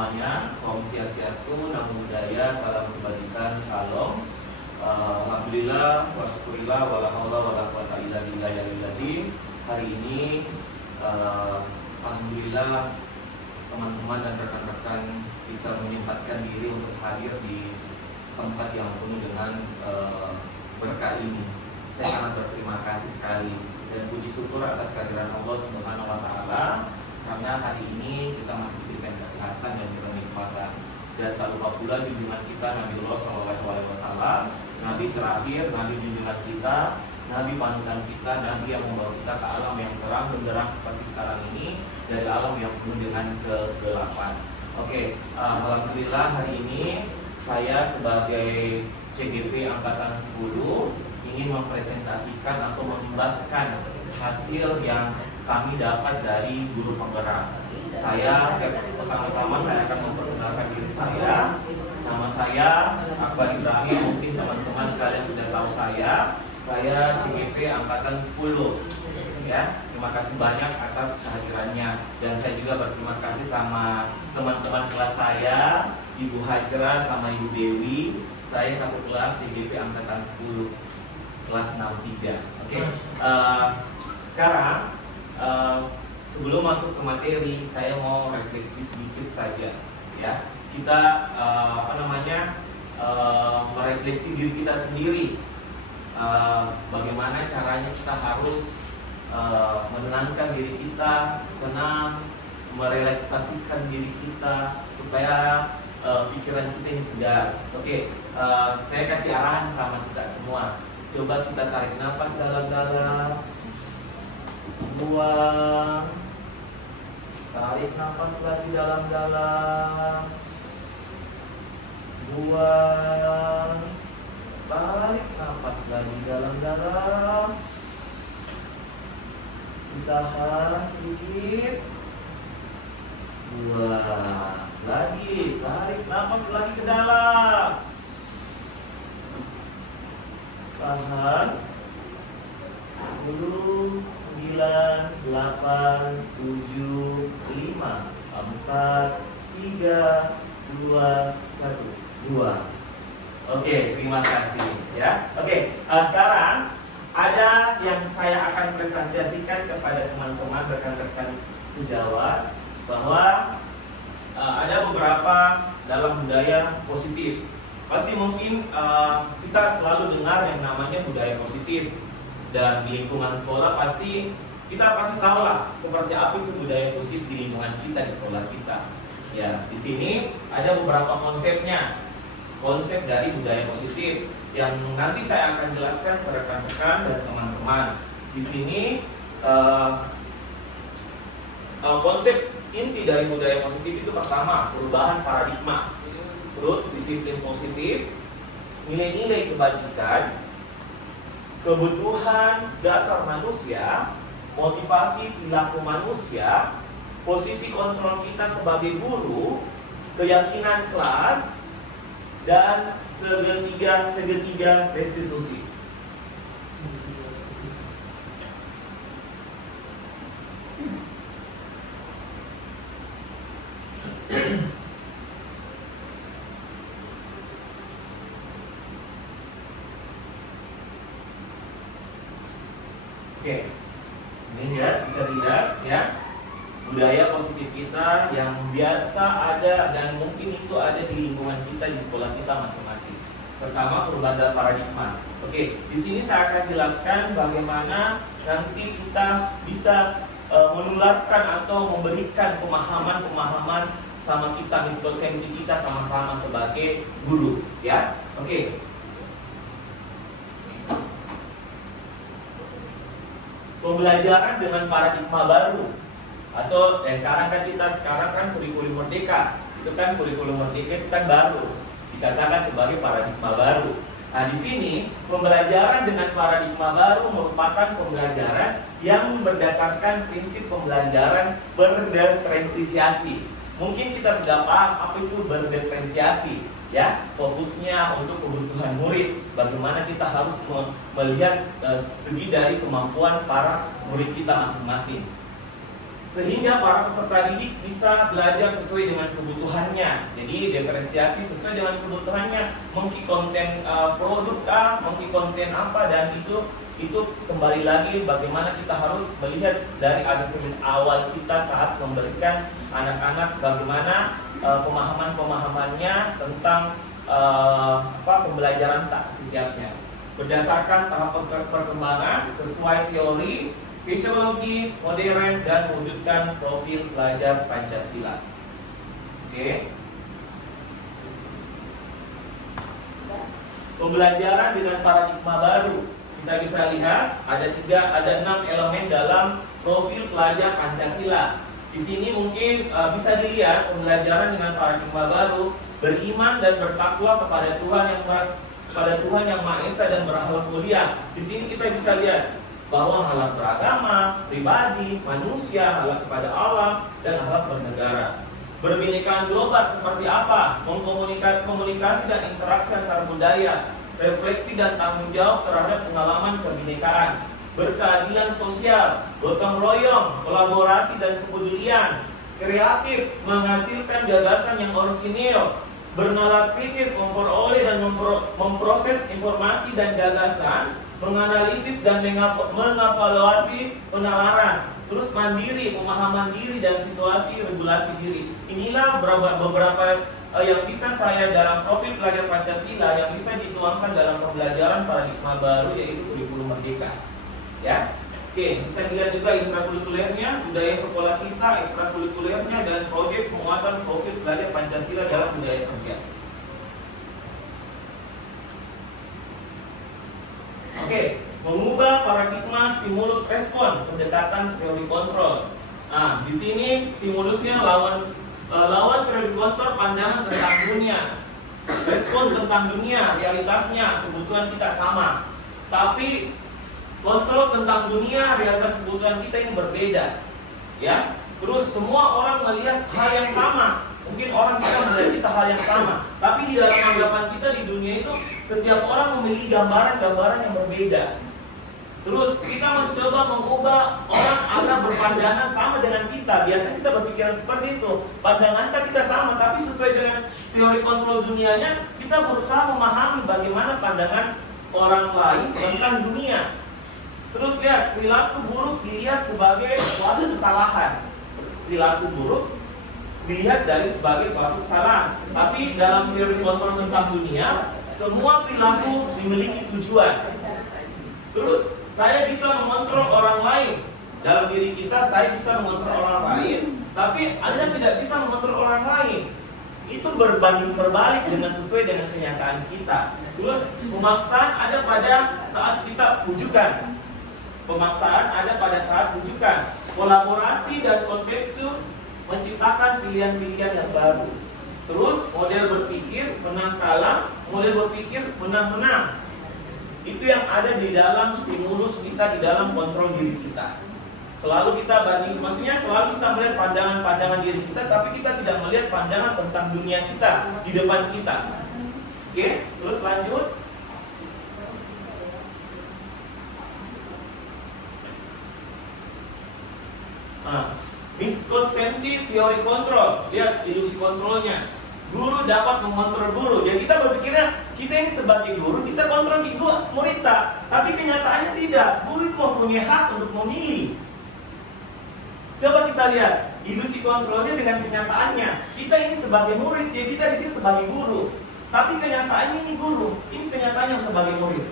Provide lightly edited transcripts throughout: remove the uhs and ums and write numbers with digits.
semuanya. Om Swastiastu, Namo Buddhaya, salam kebajikan, salam. Alhamdulillah, wa syukurillah, wala haula wala quwata illa billahil azim. Hari ini alhamdulillah teman-teman dan rekan-rekan bisa menyempatkan diri untuk hadir di tempat yang penuh dengan berkah ini. Saya sangat berterima kasih sekali dan puji syukur atas kehadiran Allah Subhanahu wa taala, karena hari ini kita masih diberikan kesehatan dan kenikmatan. Dan tak lupa pula junjungan kita Nabi Allah SAW, Nabi terakhir, Nabi junjungan kita, Nabi panutan kita, Nabi yang membawa kita ke alam yang terang benderang seperti sekarang ini, dari alam yang penuh dengan kegelapan. Oke, alhamdulillah hari ini saya sebagai CGP Angkatan 10 ingin mempresentasikan atau membebaskan hasil yang kami dapat dari guru penggerak. Pertama-tama saya akan memperkenalkan diri saya. Nama saya Akbar Ibrahim, mungkin teman-teman sekalian sudah tahu saya CGP Angkatan 10. Ya, terima kasih banyak atas kehadirannya, dan saya juga berterima kasih sama teman-teman kelas saya, Ibu Hajra sama Ibu Dewi. Saya satu kelas CGP Angkatan 10, kelas 63. Oke. Sekarang sebelum masuk ke materi, saya mau refleksi sedikit saja, ya. Kita merefleksi diri kita sendiri. Bagaimana caranya kita harus menenangkan diri kita, tenang, merelaksasikan diri kita supaya pikiran kita ini segar. Oke, saya kasih arahan sama kita semua. Coba kita tarik nafas dalam-dalam, buang, tarik nafas lagi dalam-dalam, buang, tarik nafas lagi dalam-dalam, ditahan sedikit, buang lagi, tarik nafas lagi ke dalam, tahan. 10, 9, 8, 7, 5, 4, 3, 2, 1, 2. Oke, terima kasih ya. Oke, sekarang ada yang saya akan presentasikan kepada teman-teman rekan-rekan sejawat, bahwa ada beberapa dalam budaya positif. Pasti mungkin kita selalu dengar yang namanya budaya positif. Dan di lingkungan sekolah pasti tahu lah seperti apa itu budaya positif di lingkungan kita, di sekolah kita. Ya, di sini ada beberapa konsepnya, konsep dari budaya positif yang nanti saya akan jelaskan ke rekan-rekan dan teman-teman. Di sini konsep inti dari budaya positif itu pertama perubahan paradigma, terus disiplin positif, nilai-nilai kebajikan, kebutuhan dasar manusia, motivasi perilaku manusia, posisi kontrol kita sebagai guru, keyakinan kelas, dan segitiga restitusi. Oke, ini ya, bisa dilihat ya, budaya positif kita yang biasa ada dan mungkin itu ada di lingkungan kita, di sekolah kita masing-masing. Pertama, perubahan paradigma. Oke, di sini saya akan jelaskan bagaimana nanti kita bisa menularkan atau memberikan pemahaman-pemahaman sama kita, miskonsepsi kita sama-sama sebagai guru, ya. Oke. Pembelajaran dengan paradigma baru, atau sekarang kan kurikulum merdeka, itu kan kurikulum merdeka itu kan baru, dikatakan sebagai paradigma baru. Nah, di sini pembelajaran dengan paradigma baru merupakan pembelajaran yang berdasarkan prinsip pembelajaran berdiferensiasi. Mungkin kita sudah paham apa itu berdiferensiasi, ya, fokusnya untuk kebutuhan murid. Bagaimana kita harus melihat segi dari kemampuan para murid kita masing-masing. sehingga para peserta didik bisa belajar sesuai dengan kebutuhannya. Jadi diferensiasi sesuai dengan kebutuhannya, mungkin konten produk mungkin konten apa, dan itu kembali lagi bagaimana kita harus melihat dari asesmen awal kita saat memberikan anak-anak bagaimana pemahaman-pemahamannya tentang pembelajaran tak sejatnya berdasarkan tahap perkembangan sesuai teori fisiologi modern dan mewujudkan profil pelajar Pancasila. Oke. Pembelajaran dengan paradigma baru. Kita bisa lihat ada 6 elemen dalam profil pelajar Pancasila. Di sini mungkin bisa dilihat pembelajaran dengan paradigma baru, beriman dan bertakwa kepada Tuhan yang Maha Esa dan berakhlak mulia. Di sini kita bisa lihat bahwa akhlak beragama, pribadi, manusia, akhlak kepada Allah, dan akhlak bernegara. Berbinekaan global seperti apa? Komunikasi dan interaksi antar budaya, refleksi dan tanggung jawab terhadap pengalaman kebinekaan. Berkeadilan sosial, gotong royong, kolaborasi dan kepedulian, kreatif, menghasilkan gagasan yang orisinil, bernalar kritis, memperoleh dan memproses informasi dan gagasan, menganalisis dan mengevaluasi penalaran, terus mandiri, pemahaman diri dan situasi regulasi diri. Inilah beberapa yang bisa saya dalam profil pelajar Pancasila yang bisa dituangkan dalam pembelajaran paradigma baru, yaitu kurikulum merdeka. Ya, oke, bisa dilihat juga intrakurikulernya, budaya sekolah kita, ekstrakurikulernya, dan proyek penguatan profil pelajar Pancasila dalam budaya kerja. Oke, mengubah paradigma stimulus respon, pendekatan teori kontrol. Nah, di sini stimulusnya lawan teori kontrol, pandangan tentang dunia, respon tentang dunia, realitasnya, kebutuhan kita sama. Tapi kontrol tentang dunia, realitas kebutuhan kita ini berbeda. Ya, terus semua orang melihat hal yang sama. Mungkin orang kita melihat kita hal yang sama, tapi di dalam anggapan kita di dunia itu setiap orang memiliki gambaran-gambaran yang berbeda. Terus kita mencoba mengubah orang agar berpandangan sama dengan kita. Biasanya kita berpikiran seperti itu. Pandangan kita sama, tapi sesuai dengan teori kontrol dunianya, kita berusaha memahami bagaimana pandangan orang lain tentang dunia. Terus lihat, perilaku buruk dilihat sebagai suatu kesalahan. Perilaku buruk dilihat sebagai suatu kesalahan. Tapi dalam teori kontrol tentang dunia, semua perilaku memiliki tujuan. Terus saya bisa mengontrol orang lain. Dalam diri kita, saya bisa mengontrol orang lain, tapi Anda tidak bisa mengontrol orang lain. Itu berbanding terbalik dengan sesuai dengan kenyataan kita. Terus pemaksaan ada pada saat kita wujukan. Pemaksaan ada pada saat wujukan. Kolaborasi dan konsensus menciptakan pilihan-pilihan yang baru. Terus model berpikir menang kalah, model berpikir menang-menang. Itu yang ada di dalam stimulus kita, di dalam kontrol diri kita. Selalu kita banding, maksudnya selalu kita melihat pandangan-pandangan diri kita, tapi kita tidak melihat pandangan tentang dunia kita di depan kita. Oke, terus lanjut. Miskonsepsi teori kontrol. Lihat ilusi kontrolnya. Guru dapat mengontrol guru. Jadi kita berpikirnya kita ini sebagai guru bisa kontrol murid tak, tapi kenyataannya tidak. Guru itu mempunyai hak untuk memilih. Coba kita lihat ilusi kontrolnya dengan kenyataannya. Kita ini sebagai murid, jadi kita di sini sebagai guru. Tapi kenyataannya ini guru, ini kenyataannya sebagai murid.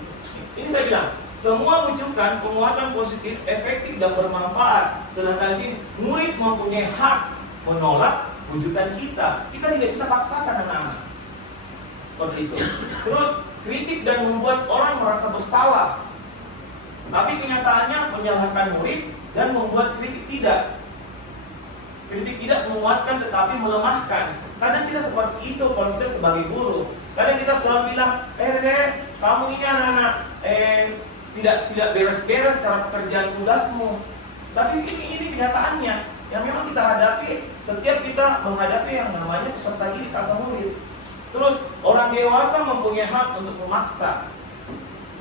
Ini saya bilang, semua wujudan penguatan positif, efektif dan bermanfaat. Sedangkan di sini murid mempunyai hak menolak wujudan kita. Kita tidak bisa paksakan anak-anak. Seperti itu. Terus kritik dan membuat orang merasa bersalah. Tapi kenyataannya menyalahkan murid dan membuat kritik tidak. Kritik tidak menguatkan tetapi melemahkan. Kadang kita seperti itu kalau kita sebagai guru. Kadang kita selalu bilang, kamu ini anak-anak tidak beres-beres cara pekerjaan tugasmu. Tapi ini kenyataannya yang memang kita hadapi setiap kita menghadapi yang namanya peserta didik atau murid. Terus orang dewasa mempunyai hak untuk memaksa.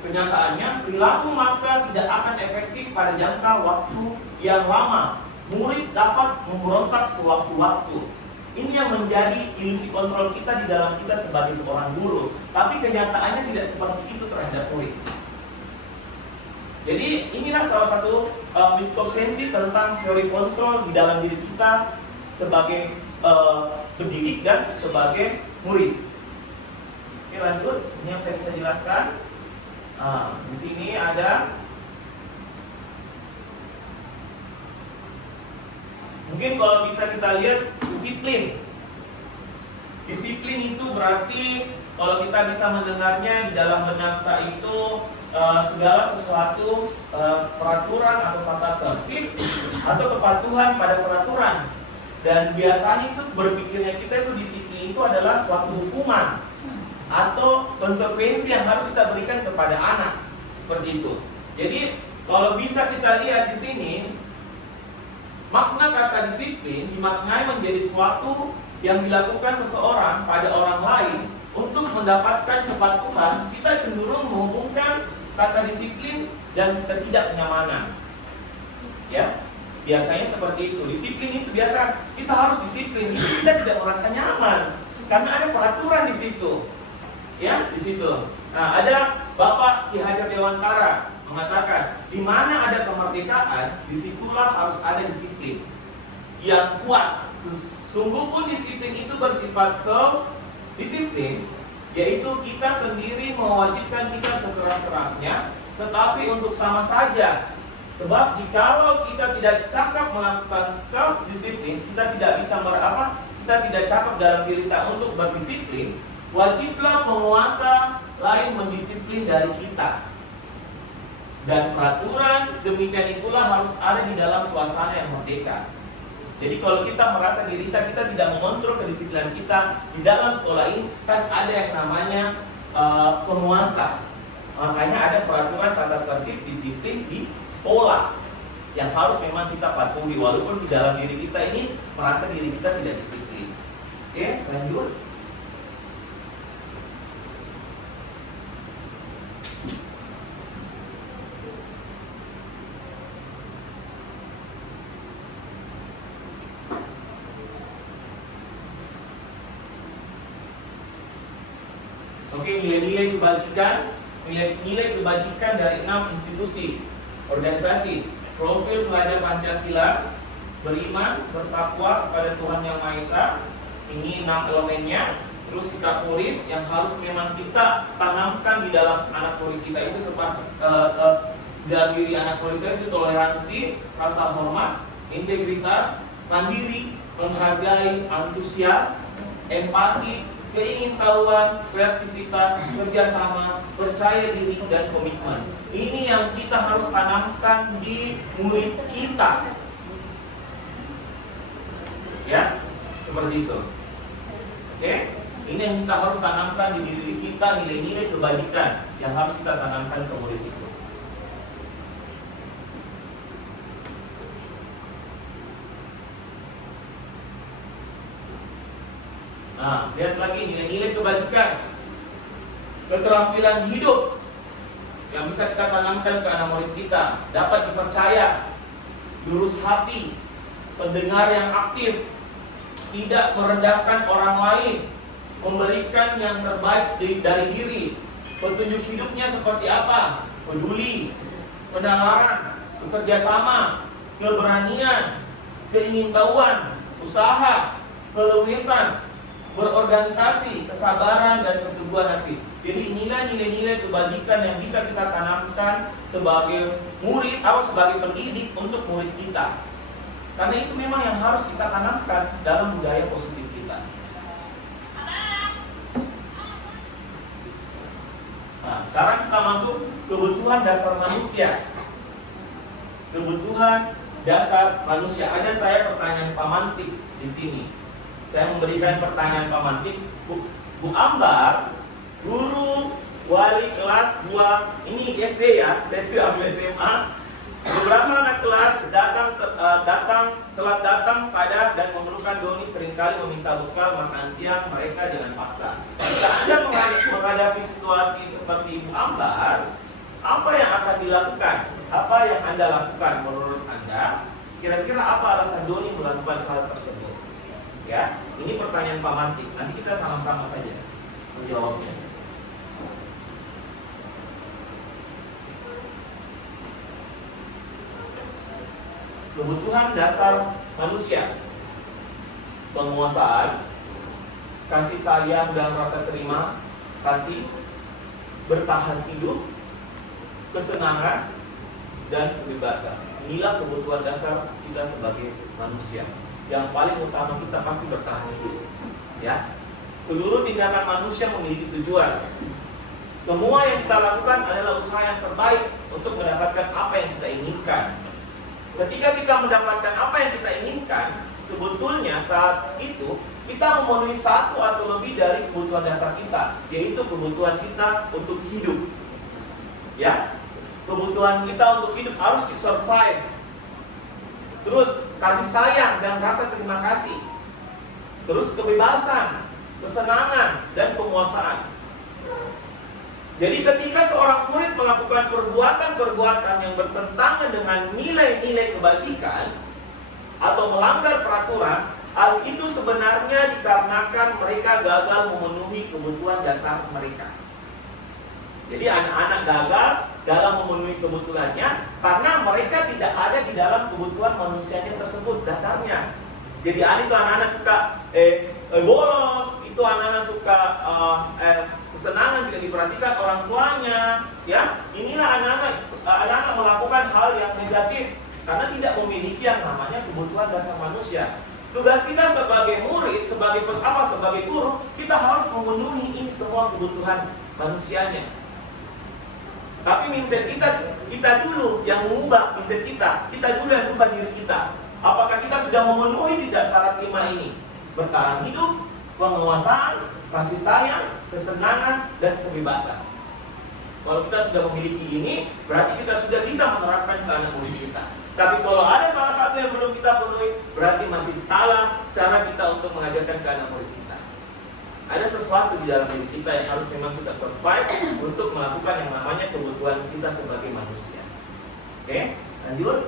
Kenyataannya perilaku memaksa tidak akan efektif pada jangka waktu yang lama. Murid dapat memberontak sewaktu-waktu. Ini yang menjadi ilusi kontrol kita di dalam kita sebagai seorang guru. Tapi kenyataannya tidak seperti itu terhadap murid. Jadi inilah salah satu miskonsepsi tentang teori kontrol di dalam diri kita sebagai pendidik dan sebagai murid. Oke, lanjut. Ini yang saya bisa jelaskan. Di sini ada, mungkin kalau bisa kita lihat disiplin. Disiplin itu berarti kalau kita bisa mendengarnya di dalam benak kita itu segala sesuatu peraturan atau tata tertib atau kepatuhan pada peraturan. Dan biasanya itu berpikirnya kita itu disiplin itu adalah suatu hukuman atau konsekuensi yang harus kita berikan kepada anak, seperti itu. Jadi kalau bisa kita lihat di sini, makna kata disiplin dimaknai menjadi suatu yang dilakukan seseorang pada orang lain untuk mendapatkan kepatuhan. Kita cenderung menghubungkan kata disiplin dan ketidaknyamanan. Ya, biasanya seperti itu. Disiplin itu biasa kita harus disiplin. Kita tidak merasa nyaman karena ada peraturan di situ. Ya, di situ. Nah, ada Bapak Ki Hajar Dewantara mengatakan, di mana ada kemerdekaan, disitulah harus ada disiplin yang kuat. Sungguh pun disiplin itu bersifat self-disiplin, yaitu kita sendiri mewajibkan kita sekeras-kerasnya, tetapi untuk sama saja. Sebab jikalau kita tidak cakap melakukan self-disiplin, kita tidak bisa kita tidak cakap dalam diri kita untuk berdisiplin, wajiblah penguasa lain mendisiplin dari kita. Dan peraturan demikian itulah harus ada di dalam suasana yang merdeka. Jadi kalau kita merasa diri kita tidak mengontrol kedisiplinan kita di dalam sekolah ini, kan ada yang namanya penguasa. Makanya ada peraturan tata tertib disiplin di sekolah yang harus memang kita patuhi, walaupun di dalam diri kita ini merasa diri kita tidak disiplin. Oke, lanjut. Oke, nilai-nilai kebajikan dari 6 institusi organisasi. Profil pelajar Pancasila, beriman, bertakwa kepada Tuhan Yang Maha Esa. Ini 6 elemennya. Terus sikap murid yang harus memang kita tanamkan di dalam anak murid kita itu dalam diri anak murid kita itu toleransi, rasa hormat, integritas, mandiri, menghargai, antusias, empati, keingintahuan, kreativitas, kerjasama, percaya diri, dan komitmen. Ini yang kita harus tanamkan di murid kita. Ya, seperti itu. Oke, ini yang kita harus tanamkan di diri kita, nilai-nilai kebajikan yang harus kita tanamkan ke murid itu. Nah, lihat lagi nilai-nilai kebajikan. Keterampilan hidup yang bisa kita tanamkan ke anak murid kita, dapat dipercaya, lurus hati, pendengar yang aktif, tidak merendahkan orang lain, memberikan yang terbaik dari diri. Petunjuk hidupnya seperti apa? Peduli, penalaran, bekerjasama, keberanian, keingintahuan, usaha, keluasan, berorganisasi, kesabaran, dan keteguhan hati. Jadi inilah nilai-nilai kebajikan yang bisa kita tanamkan sebagai murid atau sebagai pendidik untuk murid kita. Karena itu memang yang harus kita tanamkan dalam budaya positif kita. Nah, sekarang kita masuk kebutuhan dasar manusia. Kebutuhan dasar manusia. Ada saya pertanyaan pemantik di sini. Saya memberikan pertanyaan Pak Mantik, Bu Ambar, guru wali kelas 2, ini SD ya, saya sudah ambil SMA. Beberapa anak kelas telat datang pada dan memerlukan doni, seringkali meminta bekal makan siang mereka dengan paksa. Jika Anda menghadapi situasi seperti Bu Ambar, apa yang akan dilakukan? Apa yang Anda lakukan menurut Anda? Kira-kira apa alasan doni Ya, ini pertanyaan Pak Mantik. Nanti kita sama-sama saja menjawabnya. Kebutuhan dasar manusia: penguasaan, kasih sayang dan rasa terima kasih, bertahan hidup, kesenangan, dan kebebasan. Inilah kebutuhan dasar kita sebagai manusia. Yang paling utama kita pasti bertahan hidup. Ya, seluruh tindakan manusia memiliki tujuan. Semua yang kita lakukan adalah usaha yang terbaik untuk mendapatkan apa yang kita inginkan. Ketika kita mendapatkan apa yang kita inginkan, sebetulnya saat itu kita memenuhi satu atau lebih dari kebutuhan dasar kita, yaitu kebutuhan kita untuk hidup. Ya, kebutuhan kita untuk hidup harus survive. Terus kasih sayang dan rasa terima kasih. Terus kebebasan, kesenangan, dan penguasaan. Jadi ketika seorang murid melakukan perbuatan-perbuatan yang bertentangan dengan nilai-nilai kebajikan atau melanggar peraturan, hal itu sebenarnya dikarenakan mereka gagal memenuhi kebutuhan dasar mereka. Jadi anak-anak gagal dalam memenuhi kebutuhannya karena mereka tidak ada di dalam kebutuhan manusianya tersebut dasarnya. Jadi itu anak-anak suka bolos, itu anak-anak suka kesenangan tidak diperhatikan orang tuanya, ya. Inilah anak-anak melakukan hal yang negatif karena tidak memiliki yang namanya kebutuhan dasar manusia. Tugas kita sebagai murid, sebagai guru, kita harus memenuhi ini semua kebutuhan manusianya. Tapi mindset kita dulu yang mengubah mindset kita dulu yang mengubah diri kita. Apakah kita sudah memenuhi tidak syarat 5 ini? Bertahan hidup, penguasaan, kasih sayang, kesenangan, dan kebebasan. Kalau kita sudah memiliki ini, berarti kita sudah bisa menerapkan ke anak murid kita. Tapi kalau ada salah satu yang belum kita penuhi, berarti masih salah cara kita untuk mengajarkan ke anak murid kita. Ada sesuatu di dalam diri kita yang harus memang kita survive untuk melakukan yang namanya kebutuhan kita sebagai manusia. Oke, lanjut.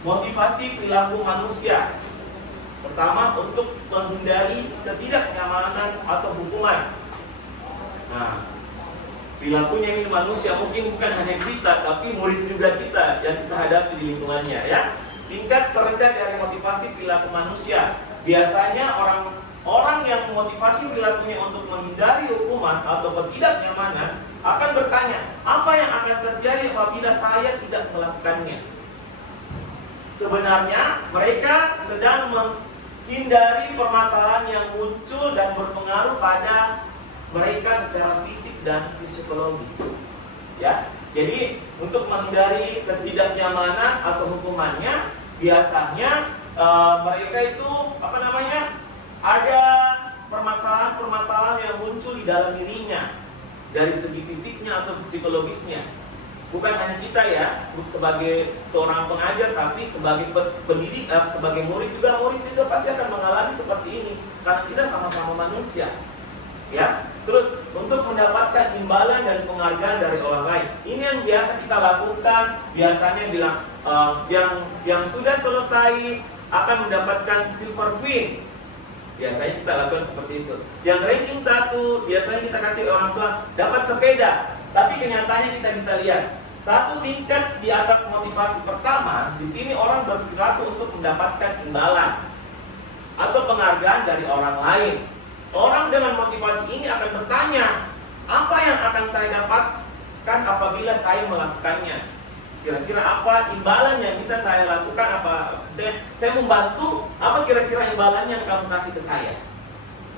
Motivasi perilaku manusia. Pertama, untuk menghindari ketidaknyamanan atau hukuman. Nah, perilakunya ini manusia mungkin bukan hanya kita, tapi murid juga kita yang kita hadapi di lingkungannya, ya. Tingkat terendah dari motivasi perilaku manusia. Biasanya orang yang memotivasi perilakunya untuk menghindari hukuman atau ketidaknyamanan akan bertanya, apa yang akan terjadi apabila saya tidak melakukannya? Sebenarnya mereka sedang menghindari permasalahan yang muncul dan berpengaruh pada mereka secara fisik dan psikologis. Ya, jadi untuk menghindari ketidaknyamanan atau hukumannya, biasanya mereka itu ada permasalahan-permasalahan yang muncul di dalam dirinya dari segi fisiknya atau psikologisnya. Bukan hanya kita ya, sebagai seorang pengajar, tapi sebagai pendidik, sebagai murid juga pasti akan mengalami seperti ini karena kita sama-sama manusia. Ya, terus untuk mendapatkan imbalan dan penghargaan dari orang lain, ini yang biasa kita lakukan. Biasanya bilang yang sudah selesai akan mendapatkan silver queen. Biasanya kita lakukan seperti itu. Yang ranking 1 biasanya kita kasih orang tua dapat sepeda. Tapi kenyataannya kita bisa lihat satu tingkat di atas motivasi pertama, di sini orang berperilaku untuk mendapatkan imbalan atau penghargaan dari orang lain. Orang dengan motivasi ini akan bertanya, apa yang akan saya dapatkan apabila saya melakukannya? Kira-kira apa imbalan yang bisa saya lakukan? Apa saya membantu? Apa kira-kira imbalan yang kamu kasih ke saya?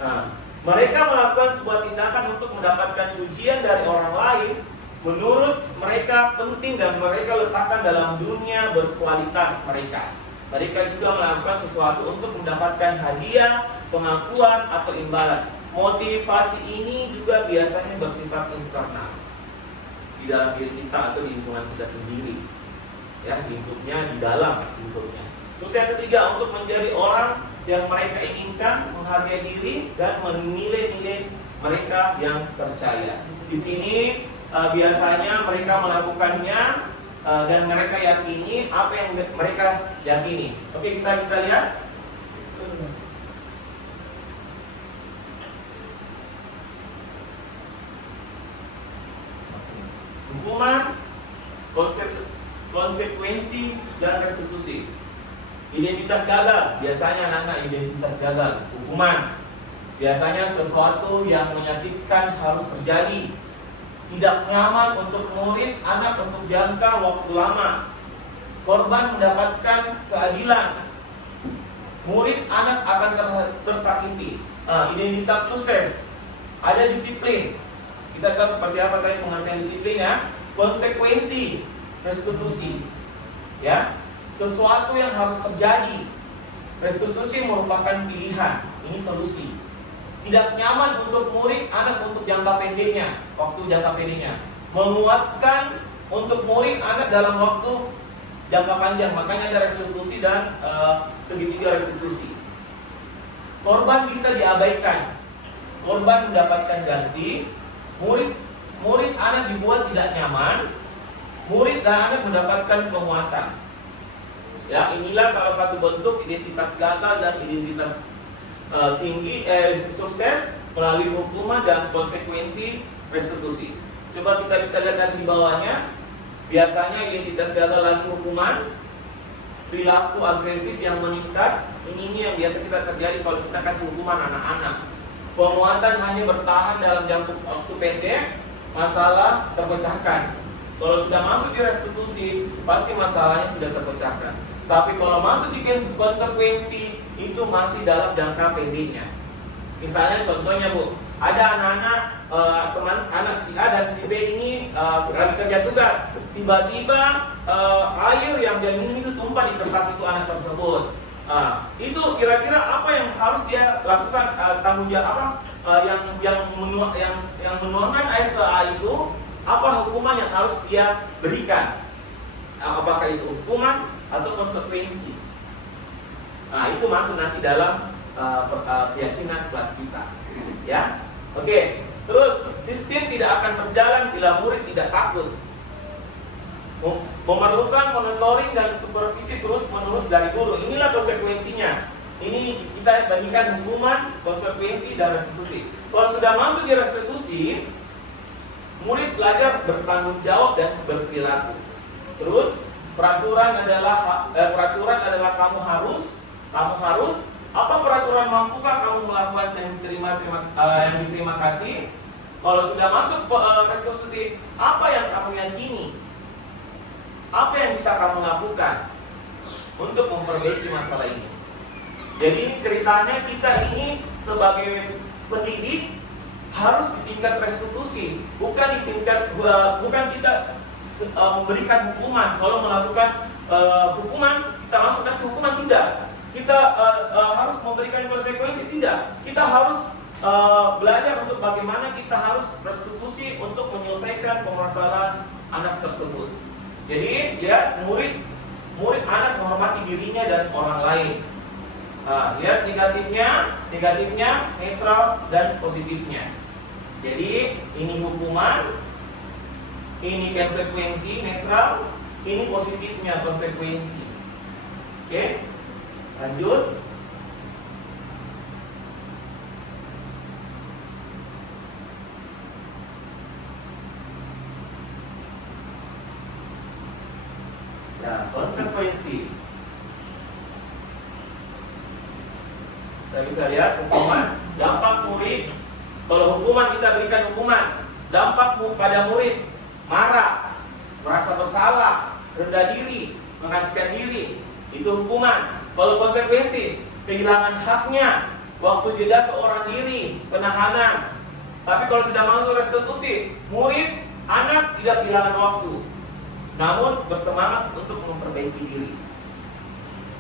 Nah, mereka melakukan sebuah tindakan untuk mendapatkan pujian dari orang lain. Menurut mereka penting dan mereka letakkan dalam dunia berkualitas mereka. Mereka juga melakukan sesuatu untuk mendapatkan hadiah, pengakuan, atau imbalan. Motivasi ini juga biasanya bersifat eksternal di dalam diri kita atau di lingkungan kita sendiri. Ya, lingkupnya di dalam lingkupnya. Terus yang ketiga, untuk menjadi orang yang mereka inginkan, menghargai diri dan menilai-nilai mereka yang percaya. Di sini biasanya mereka melakukannya dan mereka yakini apa yang mereka yakini. Oke, kita bisa lihat. Hukuman, konsekuensi, dan restitusi. Identitas gagal, biasanya anak-anak identitas gagal. Hukuman, biasanya sesuatu yang menyakitkan harus terjadi. Tidak nyaman untuk murid, anak untuk jangka waktu lama. Korban mendapatkan keadilan. Murid, anak akan tersakiti. Identitas sukses, ada disiplin. Kita tahu seperti apa tadi pengertian disiplin ya. Konsekuensi, restitusi, ya, sesuatu yang harus terjadi. Restitusi merupakan pilihan, ini solusi. Tidak nyaman untuk murid, anak untuk jangka pendeknya, waktu jangka pendeknya. Menguatkan untuk murid, anak dalam waktu jangka panjang, makanya ada restitusi dan segitiga restitusi. Korban bisa diabaikan, korban mendapatkan ganti. Murid anak dibuat tidak nyaman, murid dan anak mendapatkan penguatan. Ya, inilah salah satu bentuk identitas gagal dan identitas sukses melalui hukuman dan konsekuensi restitusi. Coba kita bisa lihat di bawahnya. Biasanya identitas gagal lagi hukuman, perilaku agresif yang meningkat. Ini yang biasa kita terjadi kalau kita kasih hukuman anak-anak. Penguatan hanya bertahan dalam jangka waktu pendek, masalah terpecahkan. Kalau sudah masuk di restitusi, pasti masalahnya sudah terpecahkan. Tapi kalau masuk di konsekuensi, itu masih dalam jangka pendeknya. Misalnya contohnya Bu, ada anak-anak teman anak si A dan si B ini lagi kerja tugas. Tiba-tiba air yang dia minum itu tumpah di kertas itu anak tersebut. Itu kira-kira apa yang harus dia lakukan, tanggung jawab apa yang menuangkan air ke A itu, apa hukuman yang harus dia berikan? Apakah itu hukuman atau konsekuensi? Itu masuk nanti dalam keyakinan kelas kita, ya. Oke. Terus sistem tidak akan berjalan bila murid tidak takut. Memerlukan monitoring dan supervisi terus-menerus dari guru. Inilah konsekuensinya. Ini kita bandingkan hukuman, konsekuensi, dan restitusi. Kalau sudah masuk di restitusi, murid belajar bertanggung jawab dan berperilaku. Terus peraturan adalah kamu harus apa peraturan mampukah kamu melakukan yang diterima kasih? Kalau sudah masuk restitusi, apa yang kamu yakini? Apa yang bisa kamu lakukan untuk memperbaiki masalah ini? Jadi ini ceritanya kita ini sebagai pendidik harus di tingkat restitusi, bukan kita memberikan hukuman. Kalau melakukan hukuman, kita langsung kasih hukuman, tidak. Kita harus memberikan konsekuensi, tidak. Kita harus belajar untuk bagaimana kita harus restitusi untuk menyelesaikan permasalahan anak tersebut. Jadi lihat murid anak menghormati dirinya dan orang lain. Lihat negatifnya, netral dan positifnya. Jadi ini hukuman, ini konsekuensi netral, ini positifnya konsekuensi. Oke, lanjut. Ya, konsekuensi. Kita bisa lihat hukuman, dampak murid. Kalau hukuman kita berikan hukuman, dampak pada murid marah, merasa bersalah, rendah diri, mengasihkan diri, itu hukuman. Kalau konsekuensi, kehilangan haknya, waktu jeda seorang diri, penahanan. Tapi kalau sudah masuk restitusi, murid, anak tidak kehilangan waktu, namun bersemangat untuk memperbaiki diri.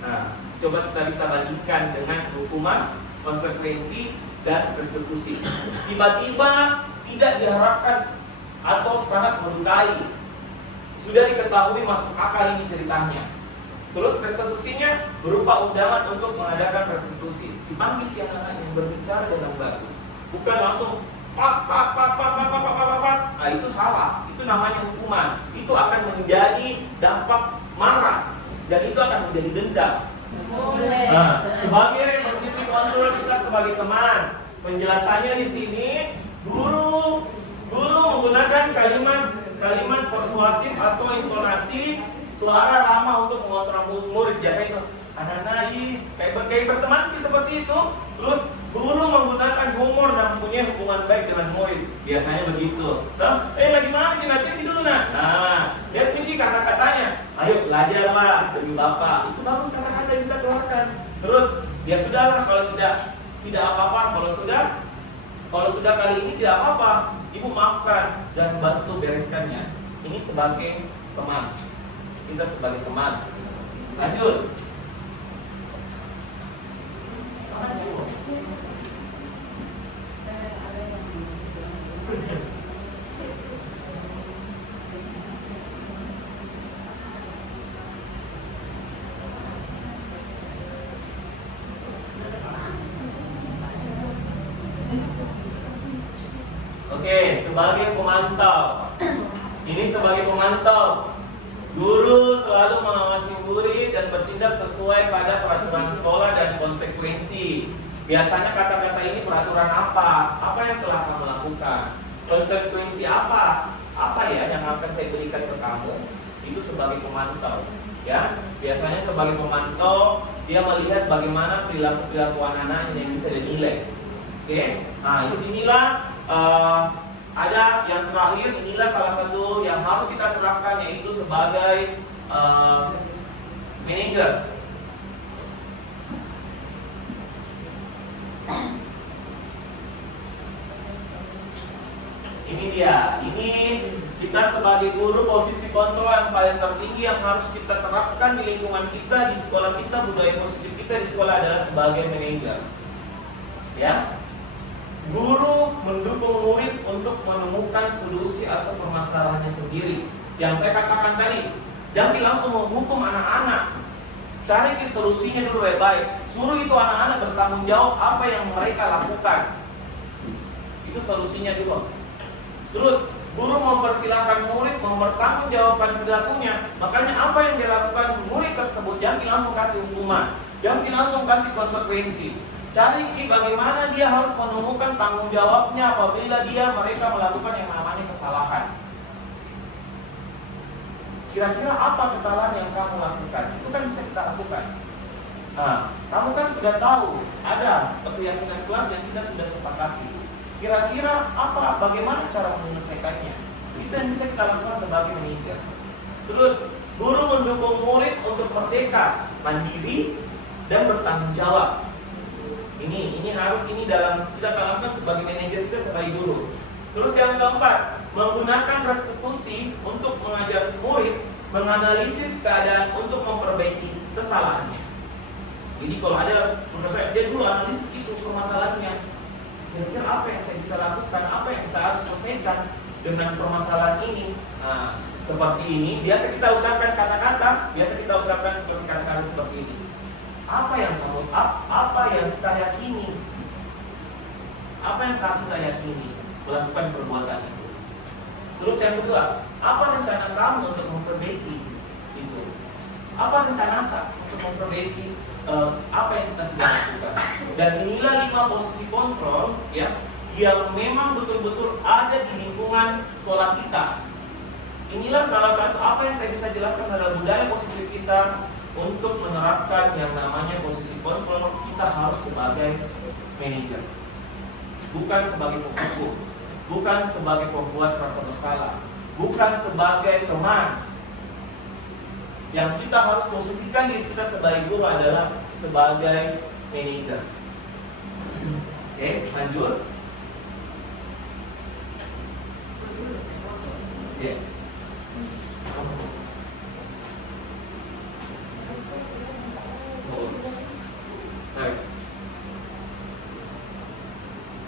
Nah, coba kita bisa bandingkan dengan hukuman, konsekuensi, dan restitusi. Tiba-tiba tidak diharapkan atau sangat melukai. Sudah diketahui masuk akal ini ceritanya. Terus restitusinya berupa undangan untuk mengadakan restitusi. Dipanggil yang berbicara dengan bagus, bukan langsung pak. itu salah, itu namanya hukuman. Itu akan menjadi dampak marah dan itu akan menjadi dendam. Nah, sebagai posisi kontrol kita sebagai teman, penjelasannya di sini guru menggunakan kalimat persuasif atau intonasi suara ramah untuk mengontrol murid. Biasanya itu anak-anak kayak berteman seperti itu. Terus guru menggunakan humor dan mempunyai hubungan baik dengan murid. Biasanya begitu. Lagi mana jelasin dulu nah. Lihat ini kata-katanya. Ayo belajarlah dari Bapak. Itu bagus kata-kata yang kita keluarkan. Terus ya sudahlah kalau tidak apa-apa. Kalau sudah kali ini tidak apa-apa, Ibu maafkan dan bantu bereskannya. Ini sebagai teman. Kita sebagai teman. Lanjut. Oke, sebagai pemantau. Ini sebagai pemantau. Guru selalu mengawasi murid dan bertindak sesuai pada peraturan sekolah dan konsekuensi. Biasanya kata-kata ini peraturan apa? Apa yang telah kamu lakukan? Konsekuensi apa? Apa ya yang akan saya berikan ke kamu? Itu sebagai pemantau. Ya, biasanya sebagai pemantau dia melihat bagaimana perilaku anak-anak yang bisa dinilai. Oke, nah disinilah ada yang terakhir, inilah salah satu yang harus kita terapkan, yaitu sebagai manajer. Ini dia, ini kita sebagai guru posisi kontrol yang paling tertinggi yang harus kita terapkan di lingkungan kita, di sekolah kita, budaya positif kita di sekolah adalah sebagai manajer. Ya, guru mendukung murid untuk menemukan solusi atau permasalahannya sendiri. Yang saya katakan tadi, jangan langsung menghukum anak-anak. Cari solusinya dulu baik-baik. Suruh itu anak-anak bertanggung jawab apa yang mereka lakukan. Itu solusinya dulu. Terus guru mempersilahkan murid mempertanggungjawabkan perilakunya. Makanya apa yang dilakukan murid tersebut jangan langsung kasih hukuman, jangan langsung kasih konsekuensi. Cari bagaimana dia harus menemukan tanggung jawabnya apabila mereka melakukan yang namanya kesalahan. Kira-kira apa kesalahan yang kamu lakukan? Itu kan bisa kita lakukan. Nah, kamu kan sudah tahu ada keyakinan kelas yang kita sudah sepakati. Kira-kira bagaimana cara menyelesaikannya? Itu yang bisa kita lakukan sebagai manajer. Terus, guru mendukung murid untuk merdeka, mandiri, dan bertanggung jawab. Ini harus dalam kita lakukan sebagai manajer kita sebagai guru. Terus yang keempat, menggunakan restitusi untuk mengajar murid menganalisis keadaan untuk memperbaiki kesalahannya. Jadi kalau ada profesor dia dulu analisis itu permasalahannya. Kira-kira apa yang saya bisa lakukan, apa yang saya harus selesaikan dengan permasalahan ini. Nah, seperti ini biasa kita ucapkan kata-kata, seperti ini. Apa yang kita yakini? Apa yang kita yakini melakukan perbuatan itu? Terus yang kedua, apa rencana kamu untuk memperbaiki itu? Apa rencana kamu untuk memperbaiki apa yang kita sudah lakukan? Dan inilah 5 posisi kontrol ya yang memang betul-betul ada di lingkungan sekolah kita. Inilah salah satu apa yang saya bisa jelaskan dalam budaya positif kita. Untuk menerapkan yang namanya posisi kontrol, kita harus sebagai manajer, bukan sebagai penghukum, bukan sebagai pembuat rasa bersalah, bukan sebagai teman. Yang kita harus posisikan diri kita sebagai guru adalah sebagai manajer. Oke, lanjut. Oke.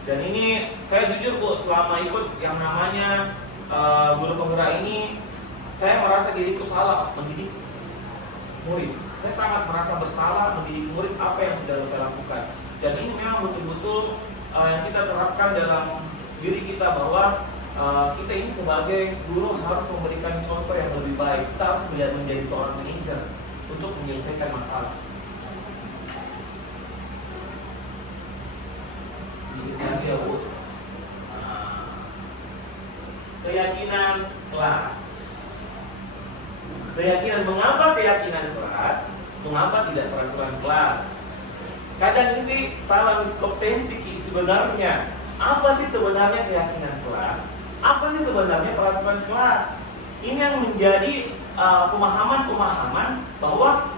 Dan ini saya jujur Bu, selama ikut yang namanya guru penggerak ini, saya merasa diriku salah mendidik murid. Saya sangat merasa bersalah mendidik murid apa yang sudah saya lakukan. Dan ini memang betul-betul yang kita terapkan dalam diri kita bahwa kita ini sebagai guru harus memberikan contoh yang lebih baik. Kita harus menjadi seorang manajer untuk menyelesaikan masalah. Sedikit lagi ya Bu. Keyakinan kelas. Keyakinan, mengapa keyakinan kelas? Mengapa tidak peraturan kelas? Kadang ini salah miskonsepsi sebenarnya. Apa sih sebenarnya keyakinan kelas? Apa sih sebenarnya peraturan kelas? Ini yang menjadi pemahaman-pemahaman bahwa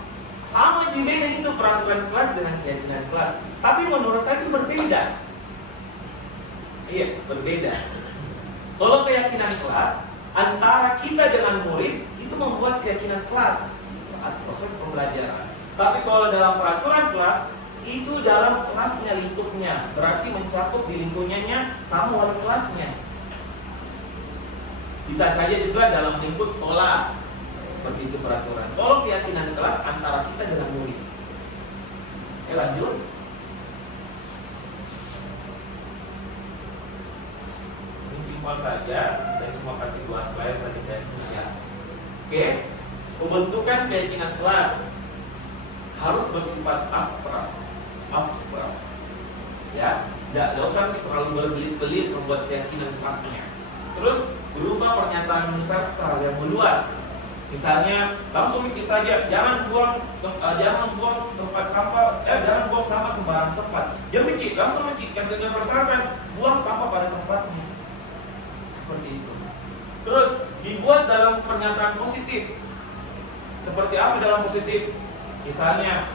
sama aja beda itu peraturan kelas dengan keyakinan kelas. Tapi menurut saya itu berbeda. Iya, berbeda. Kalau keyakinan kelas antara kita dengan murid itu membuat keyakinan kelas saat proses pembelajaran. Tapi kalau dalam peraturan kelas itu dalam kelasnya, lingkupnya, berarti mencakup di lingkungannya sama wali kelasnya. Bisa saja juga dalam lingkup sekolah, seperti itu peraturan. Kalau keyakinan kelas antara kita dengan murid. Lanjut. Ini simpel saja, saya cuma kasih 2 slide saja ya. Oke, pembentukan keyakinan kelas harus bersifat abstrak. Ya, tidak usah terlalu berbelit-belit membuat keyakinan kelasnya. Terus berupa pernyataan universal yang meluas. Misalnya langsung mikir saja, jangan buang tempat sampah, jangan buang sampah sembarang tempat. Dia mikir, langsung mikir, kasih universalkan, buang sampah pada tempatnya. Seperti itu. Terus dibuat dalam pernyataan positif. Seperti apa dalam positif? Misalnya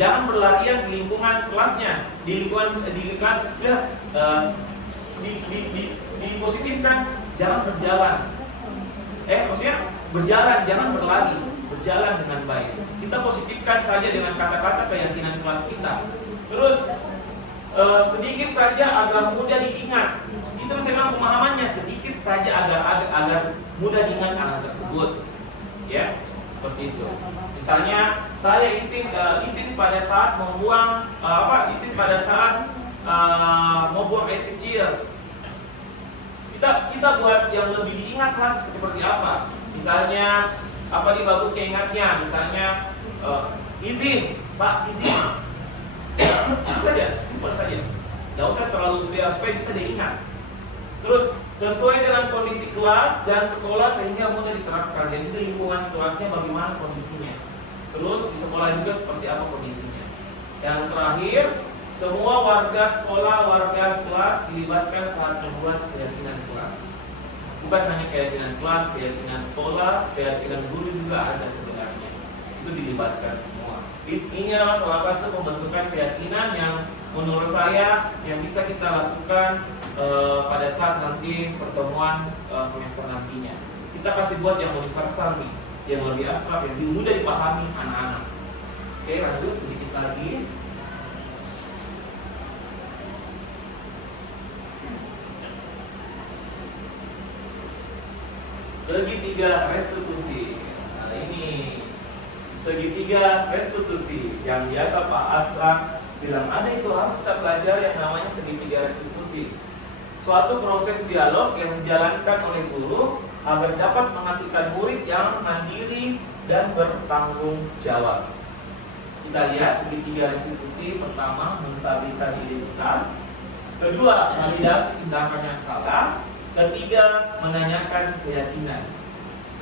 jangan berlarian di lingkungan kelasnya, di kelas ya, dipositifkan jangan berjalan. Maksudnya berjalan, jangan berlari, berjalan dengan baik. Kita positifkan saja dengan kata-kata keyakinan kelas kita. Terus sedikit saja agar mudah diingat. Itu saya bilang pemahamannya sedikit saja agar mudah diingat anak tersebut. Ya, seperti itu. Misalnya saya izin pada saat membuang izin pada saat mau buang air kecil. Kita buat yang lebih diingat lagi seperti apa. Misalnya apa nih bagusnya ingatnya? Misalnya izin, Pak, izin. Saja, simpel saja. Tidak usah terlalu supaya bisa diingat. Terus sesuai dengan kondisi kelas dan sekolah sehingga mudah diterapkan. Jadi di lingkungan kelasnya bagaimana kondisinya. Terus di sekolah juga seperti apa kondisinya. Yang terakhir, semua warga sekolah, warga kelas dilibatkan saat membuat keyakinan kelas. Bukan hanya keyakinan kelas, keyakinan sekolah, keyakinan guru juga ada sebenarnya. Itu dilibatkan semua. Ini adalah salah satu pembentukan keyakinan yang menurut saya yang bisa kita lakukan pada saat nanti pertemuan semester nantinya. Kita kasih buat yang universal nih, yang lebih abstrak, yang lebih mudah dipahami anak-anak. Oke, lanjut sedikit lagi. Segitiga restitusi. Nah, ini segitiga restitusi yang biasa Pak Asa bilang ada itu harus kita pelajari yang namanya segitiga restitusi. Suatu proses dialog yang dijalankan oleh guru agar dapat menghasilkan murid yang mandiri dan bertanggung jawab. Kita lihat segitiga restitusi. Pertama, menstabilkan identitas. Kedua, validasi tindakan yang salah. Ketiga, menanyakan keyakinan.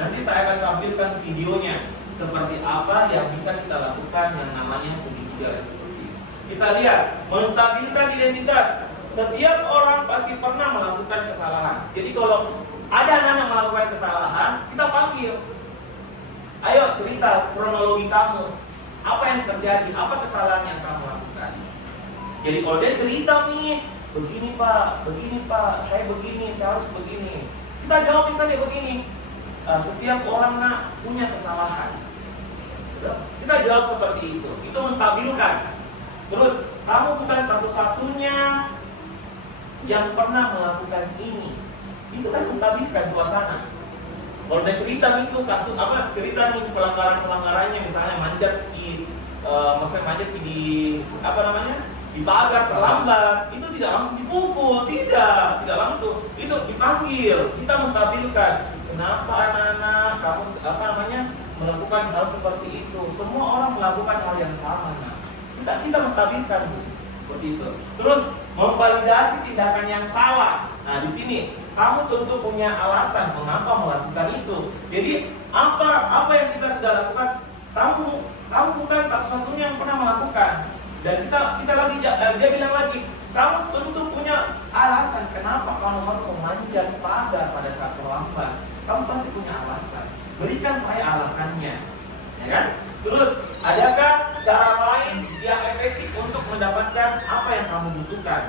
Nanti saya akan tampilkan videonya seperti apa yang bisa kita lakukan yang namanya segitiga restitusi. Kita lihat, menstabilkan identitas. Setiap orang pasti pernah melakukan kesalahan. Jadi kalau ada anak-anak melakukan kesalahan, kita panggil. Ayo cerita kronologi kamu. Apa yang terjadi? Apa kesalahan yang kamu lakukan? Jadi kalau dia cerita nih, begini Pak, saya begini, saya harus begini. Kita jawab misalnya begini, setiap orang punya kesalahan. Kita jawab seperti itu menstabilkan. Terus, kamu bukan satu-satunya yang pernah melakukan ini. Itu kan menstabilkan suasana. Kalau udah cerita itu kasus cerita nih pelanggarannya misalnya manjat di di pagar terlambat, itu tidak langsung dipukul, tidak langsung, itu dipanggil, kita menstabilkan. Kenapa anak-anak kamu melakukan hal seperti itu? Semua orang melakukan hal yang sama. Nah, kita menstabilkan, Bu. Seperti itu. Terus memvalidasi tindakan yang salah. Nah, di sini kamu tentu punya alasan mengapa melakukan itu. Jadi apa yang kita sudah lakukan, kamu bukan satu-satunya yang pernah melakukan. Dan kita lagi, dia bilang lagi, kamu tentu punya alasan kenapa kamu harus memanjat pagar pada saat terlambat. Kamu pasti punya alasan. Berikan saya alasannya, ya kan? Terus, adakah cara lain yang efektif untuk mendapatkan apa yang kamu butuhkan?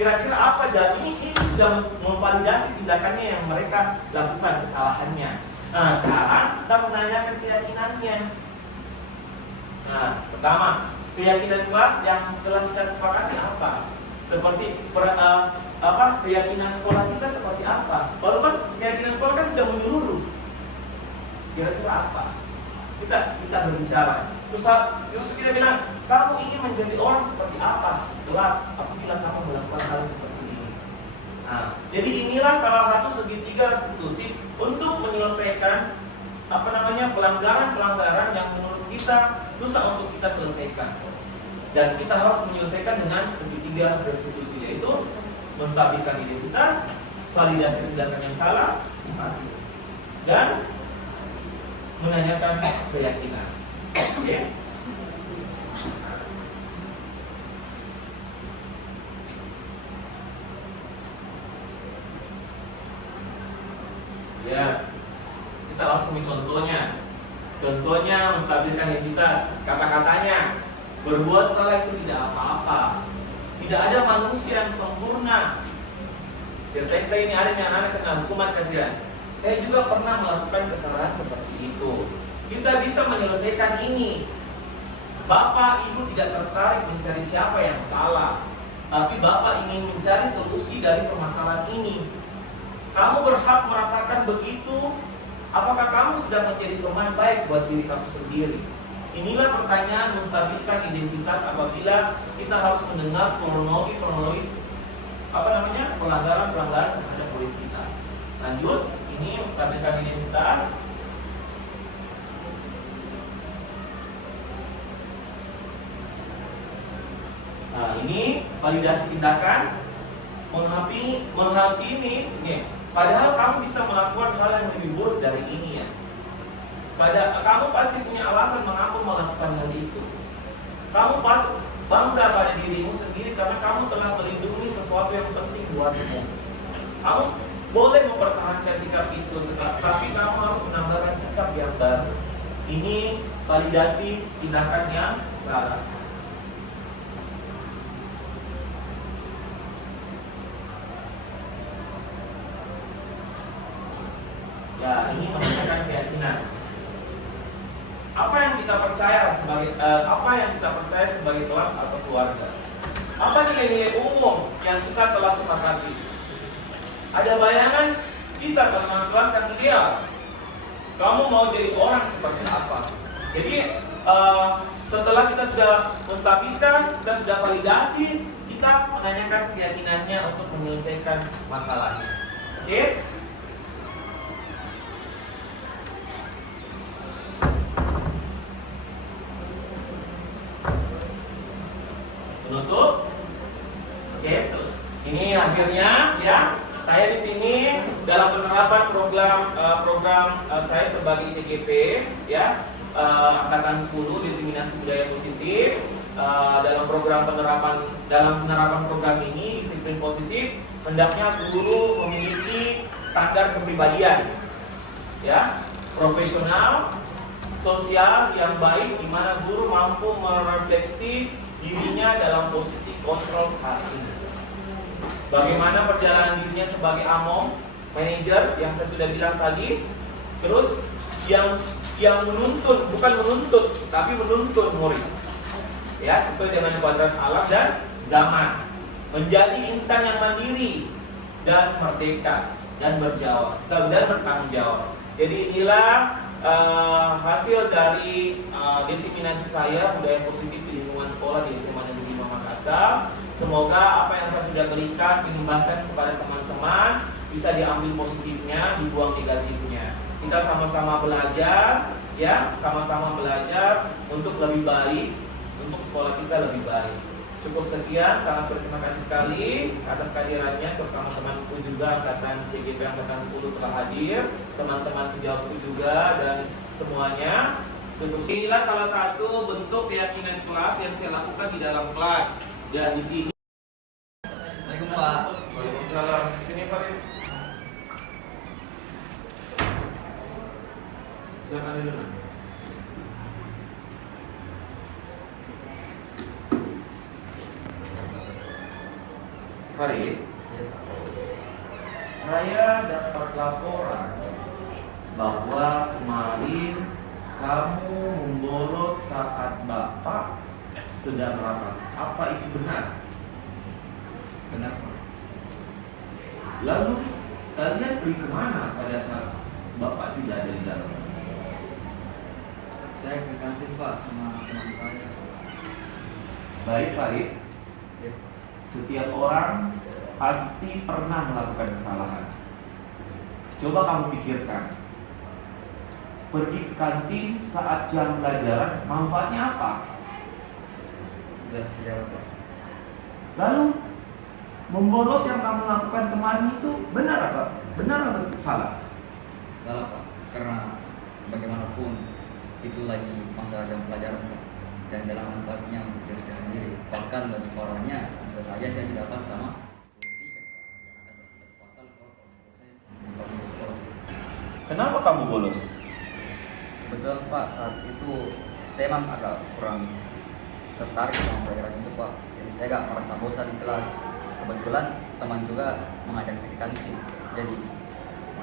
Kira-kira apa? Dan ini sudah memvalidasi tindakannya yang mereka lakukan, kesalahannya. Nah, sekarang kita menanyakan keyakinannya. Nah, pertama, keyakinan kelas yang telah kita sepakati apa? Seperti keyakinan sekolah kita seperti apa? Kalau kan keyakinan sekolah kan sudah menyeluruh. Kira-kira apa? Kita berbicara. Terus kita bilang, kamu ingin menjadi orang seperti apa? Kelak, apabila kamu melakukan hal seperti ini. Nah, jadi inilah salah satu segitiga restitusi untuk menyelesaikan pelanggaran-pelanggaran yang menurut kita susah untuk kita selesaikan. Dan kita harus menyelesaikan dengan segitiga restitusi, yaitu menstabilkan identitas, validasi tindakan yang salah, dan menanyakan keyakinan. Oke? Ya, kita langsung ke contohnya. Contohnya menstabilkan identitas. Kata-katanya, berbuat salah itu tidak apa-apa. Tidak ada manusia yang sempurna. Kita ini ada yang anak kena hukuman kasihan. Saya juga pernah melakukan kesalahan seperti itu. Kita bisa menyelesaikan ini. Bapak Ibu tidak tertarik mencari siapa yang salah, tapi Bapak ingin mencari solusi dari permasalahan ini. Kamu berhak merasakan begitu. Apakah kamu sudah menjadi teman baik buat diri kamu sendiri? Inilah pertanyaan menstabilkan identitas apabila kita harus mendengar kronologi pelanggaran-pelanggaran terhadap murid kita. Lanjut, ini menstabilkan identitas. Nah, ini validasi tindakan, menghakimi. Padahal kamu bisa melakukan hal yang lebih buruk dari ini ya. Kamu pasti punya alasan mengapa melakukan hal itu. Kamu patut bangga pada dirimu sendiri karena kamu telah melindungi sesuatu yang penting buatmu. Kamu boleh mempertahankan sikap itu, tapi kamu harus menambahkan sikap yang baru. Ini validasi tindakan yang salah. Ya, ini menanyakan keyakinan. Apa yang kita percaya sebagai kelas atau keluarga? Apa nilai-nilai umum yang kita telah sepakati? Ada bayangan kita tentang kelas yang ideal. Kamu mau jadi orang seperti apa? Jadi setelah kita sudah menstabilkan, kita sudah validasi, kita menanyakan keyakinannya untuk menyelesaikan masalahnya. Oke? Penutup. Oke, ini akhirnya ya. Saya di sini dalam penerapan program saya sebagai CGP ya, angkatan 10 diseminasi budaya positif. Dalam penerapan program ini disiplin positif, hendaknya guru memiliki standar kepribadian ya, profesional, sosial yang baik, di mana guru mampu merefleksi dirinya dalam posisi kontrol saat ini. Bagaimana perjalanan dirinya sebagai AMOM, manajer yang saya sudah bilang tadi. Terus yang menuntun, bukan menuntut, tapi menuntun murid. Ya, sesuai dengan kuadran alam dan zaman. Menjadi insan yang mandiri dan merdeka dan bertanggung jawab. Jadi inilah hasil dari diseminasi saya budaya positif di lingkungan sekolah di SMA Negeri 5 Makassar. bisa. Semoga apa yang saya sudah berikan imbaskan kepada teman-teman bisa diambil positifnya, dibuang negatifnya. Kita sama-sama belajar, ya, sama-sama belajar untuk lebih baik, untuk sekolah kita lebih baik. Cukup sekian, sangat berterima kasih sekali atas kehadirannya, terutama temanku juga angkatan CGP angkatan 10 telah hadir, teman-teman sejauhku juga dan semuanya. Inilah salah satu bentuk keyakinan kelas yang saya lakukan di dalam kelas. Dan di sini. Assalamualaikum Pak. Waalaikumsalam. Sini Pak. Silakan dulu. Farid, saya dapat laporan bahwa kemarin kamu membolos saat Bapak sedang rapat. Apa itu benar? Benar Pak. Lalu kalian pergi kemana pada saat Bapak tidak ada di dalam? Saya ke kantin Pak sama teman saya. Baik Farid, Ya, setiap orang pasti pernah melakukan kesalahan. Coba kamu pikirkan, pergi ke kantin saat jam pelajaran manfaatnya apa? jelas tidak Pak. Lalu membolos yang kamu lakukan kemarin itu benar apa? Benar atau salah? Salah Pak, karena bagaimanapun itu lagi masa jam pelajaran Pak. Dan dalam manfaatnya untuk diri saya sendiri. Bahkan lebih parahnya bisa saja saya didapat sama Kenapa kamu bolos? betul Pak, saat itu saya memang agak kurang tertarik sama pelajaran itu Pak. Jadi saya agak merasa bosan di kelas. Kebetulan teman juga mengajak saya ke kantin. Jadi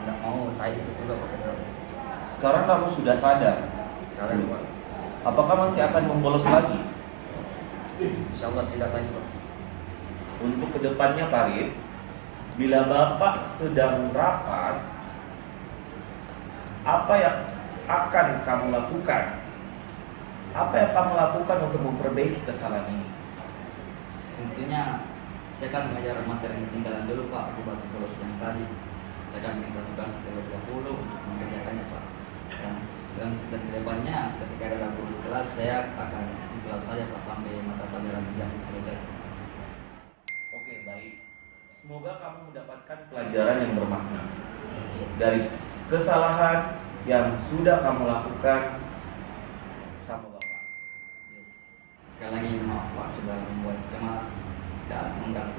tidak mau saya ikut juga Pak kesel. Sekarang kamu sudah sadar. Salah Pak. Apakah masih akan membolos lagi? Insya Allah tidak lagi Pak. Untuk kedepannya Farid, bila Bapak sedang rapat, apa yang akan kamu lakukan? Apa yang kamu lakukan untuk memperbaiki kesalahan ini? Tentunya saya akan mengajar materi yang ketinggalan dulu Pak akibat bolos yang tadi. Saya akan minta tugas terlebih dahulu untuk mengerjakannya Pak. Dan kedepannya ketika ada ragu di kelas saya akan di kelas saja Pak sampai mata pelajaran yang selesai. Oke, baik. Semoga kamu mendapatkan pelajaran yang bermakna dari kesalahan yang sudah kamu lakukan sama Bapak. Sekali lagi maaf Pak sudah membuat cemas dan mengganggu